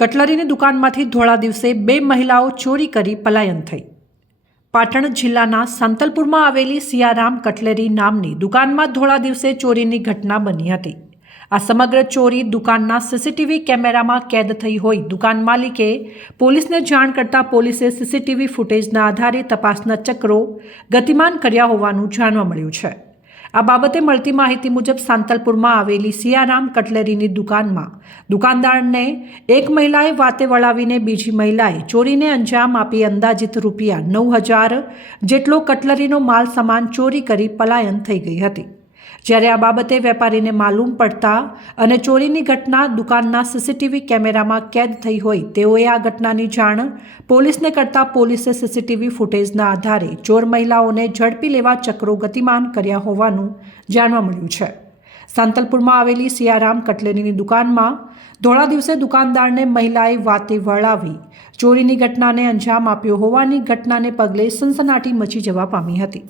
કટલરીની દુકાનમાંથી ધોળા દિવસે 2 મહિલાઓ ચોરી કરી પલાયન થઈ। પાટણ જિલ્લાના સાંતલપુરમાં આવેલી સિયારામ કટલરી નામની દુકાનમાં ધોળા દિવસે ચોરીની ઘટના બની હતી। આ સમગ્ર ચોરી દુકાનના સીસીટીવી કેમેરામાં કેદ થઈ હોય દુકાન માલિકે પોલીસને જાણ કરતા પોલીસે સીસીટીવી ફૂટેજના આધારે તપાસના ચક્રો ગતિમાન કર્યા હોવાનું જાણવા મળ્યું છે। આ બાબતે મળતી માહિતી મુજબ સાંતલપુરમાં આવેલી સિયારામ કટલરીની દુકાનમાં દુકાનદારને એક મહિલાએ વાતે વળાવીને બીજી મહિલાએ ચોરીને અંજામ આપી અંદાજિત રૂપિયા 9,000 જેટલો કટલરીનો માલ સામાન ચોરી કરી પલાયન થઈ ગઈ હતી। જ્યારે આ બાબતે વેપારીને માલુમ પડતા અને ચોરીની ઘટના દુકાનના સીસીટીવી કેમેરામાં કેદ થઈ હોય તેઓએ આ ઘટનાની જાણ પોલીસને કરતા પોલીસે સીસીટીવી ફૂટેજના આધારે ચોર મહિલાઓને ઝડપી લેવા ચક્રો ગતિમાન કર્યા હોવાનું જાણવા મળ્યું છે। સાંતલપુરમાં આવેલી સિયારામ કટલરીની દુકાનમાં ધોળા દિવસે દુકાનદારને મહિલાએ વાતે વળાવી ચોરીની ઘટનાને અંજામ આપ્યો હોવાની ઘટનાને પગલે સનસનાટી મચી જવા પામી હતી।